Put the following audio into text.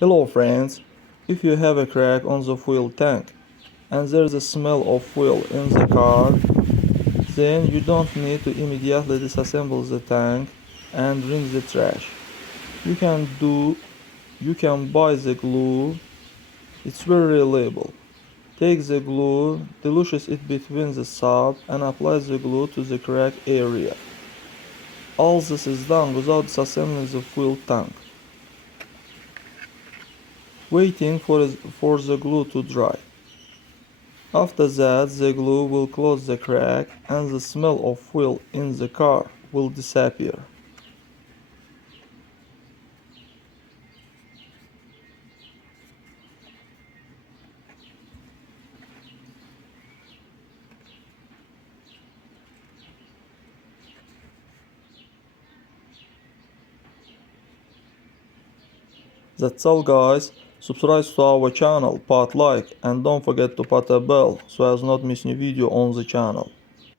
Hello friends, if you have a crack on the fuel tank and there's a smell of fuel in the car, then you don't need to immediately disassemble the tank and rinse the trash. You can buy the glue, it's very reliable. Take the glue, dilute it between the soap and apply the glue to the crack area. All this is done without disassembling the fuel tank. Waiting for the glue to dry. After that, the glue will close the crack and the smell of fuel in the car will disappear. That's all guys, subscribe to our channel, put like and don't forget to put a bell so as not miss new video on the channel.